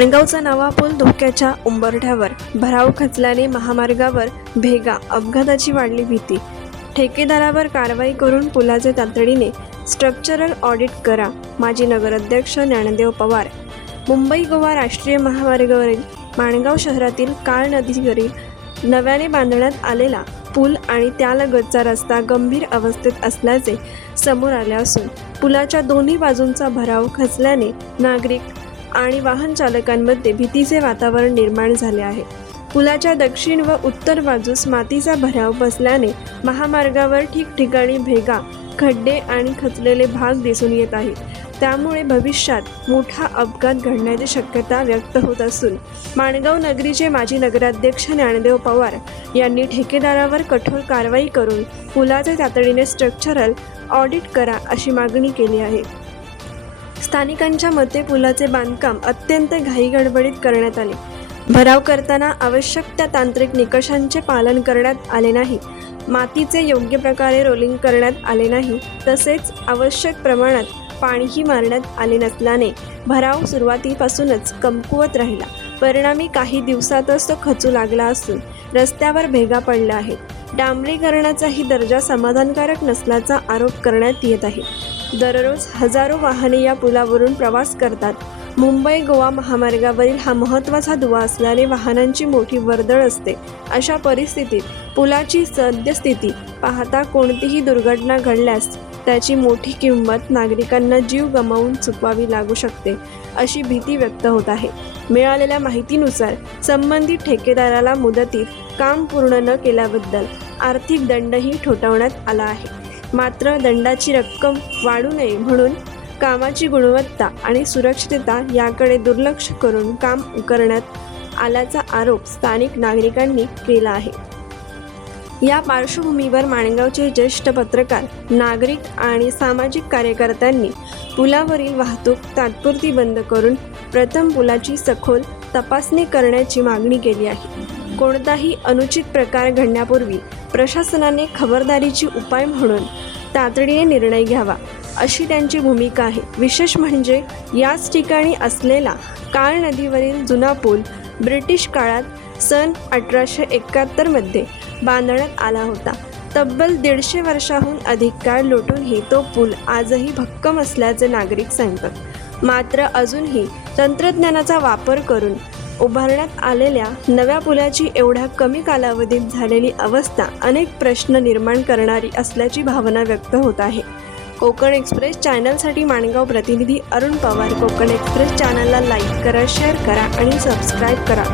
माणगावचा नवा पूल धोक्याच्या उंबरठ्यावर, भराव खचल्याने महामार्गावर भेगा, अपघाताची वाढली भीती। ठेकेदारावर कारवाई करून पुलाचे तातडीने स्ट्रक्चरल ऑडिट करा, माजी नगराध्यक्ष ज्ञानदेव पवार। मुंबई गोवा राष्ट्रीय महामार्गावरील माणगाव शहरातील काळ नदीवरील नव्याने बांधण्यात आलेला पूल आणि त्यालगतचा रस्ता गंभीर अवस्थेत असल्याचे समोर आले असून पुलाच्या दोन्ही बाजूंचा भराव खचल्याने नागरिक आणि वाहन चालकांमध्ये भीतीचे वातावरण निर्माण झाले आहे। पुलाच्या दक्षिण व उत्तर बाजूस मातीचा भराव बसल्याने महामार्गावर ठिकठिकाणी भेगा, खड्डे आणि खचलेले भाग दिसून येत आहेत। त्यामुळे भविष्यात मोठा अपघात घडण्याची शक्यता व्यक्त होत असून माणगाव नगरीचे माजी नगराध्यक्ष ज्ञानदेव पवार यांनी ठेकेदारावर कठोर कारवाई करून पुलाचे तातडीने स्ट्रक्चरल ऑडिट करा अशी मागणी केली आहे। स्थानिकांच्या मते पुलाचे बांधकाम अत्यंत घाईगडबडीत करण्यात आले। भराव करताना आवश्यक त्या तांत्रिक निकषांचे पालन करण्यात आले नाही, मातीचे योग्य प्रकारे रोलिंग करण्यात आले नाही, तसेच आवश्यक प्रमाणात पाणीही मारण्यात आले नसल्याने भराव सुरुवातीपासूनच कमकुवत राहिला। परिणामी काही दिवसातच तो खचू लागला असून रस्त्यावर भेगा पडल्या आहेत। डांबरीकरणाचाही दर्जा समाधानकारक नसल्याचा आरोप करण्यात येत आहे। दररोज हजारो वाहने या पुलावरून प्रवास करतात। मुंबई गोवा महामार्गावरील हा महत्त्वाचा दुवा असल्याने वाहनांची मोठी वर्दळ असते। अशा परिस्थितीत पुलाची सद्यस्थिती पाहता कोणतीही दुर्घटना घडल्यास त्याची मोठी किंमत नागरिकांना जीव गमावून चुकवावी लागू शकते, अशी भीती व्यक्त होत आहे। मिळालेल्या माहितीनुसार संबंधित ठेकेदाराला मुदतीत काम पूर्ण न केल्याबद्दल आर्थिक दंडही ठोठावण्यात आला आहे। मात्र दंडाची रक्कम वाढू नये म्हणून कामाची गुणवत्ता आणि सुरक्षितता याकडे दुर्लक्ष करून काम करण्यात आल्याचा आरोप स्थानिक नागरिकांनी केला आहे। या पार्श्वभूमीवर माणगावचे ज्येष्ठ पत्रकार, नागरिक आणि सामाजिक कार्यकर्त्यांनी पुलावरील वाहतूक तात्पुरती बंद करून प्रथम पुलाची सखोल तपासणी करण्याची मागणी केली आहे। कोणताही अनुचित प्रकार घडण्यापूर्वी प्रशासनाने खबरदारीची उपाय म्हणून तातडीने निर्णय घ्यावा, अशी त्यांची भूमिका आहे। विशेष म्हणजे याच ठिकाणी असलेला काळ नदीवरील जुना पूल ब्रिटिश काळात सन 1871 मध्ये बांधण्यात आला होता। तब्बल 150 वर्षाहून अधिक काळ लोटूनही तो पूल आजही भक्कम असल्याचे नागरिक सांगतात। मात्र अजूनही तंत्रज्ञानाचा वापर करून उभारण्यात आलेल्या नव्या पुलाची एवढ्या कमी कालावधीत झालेली अवस्था अनेक प्रश्न निर्माण करणारी असल्याची भावना व्यक्त होत आहे। कोकण एक्सप्रेस चॅनलसाठी माणगाव प्रतिनिधी अरुण पवार। कोकण एक्सप्रेस चॅनलला लाईक करा, शेअर करा आणि सबस्क्राईब करा।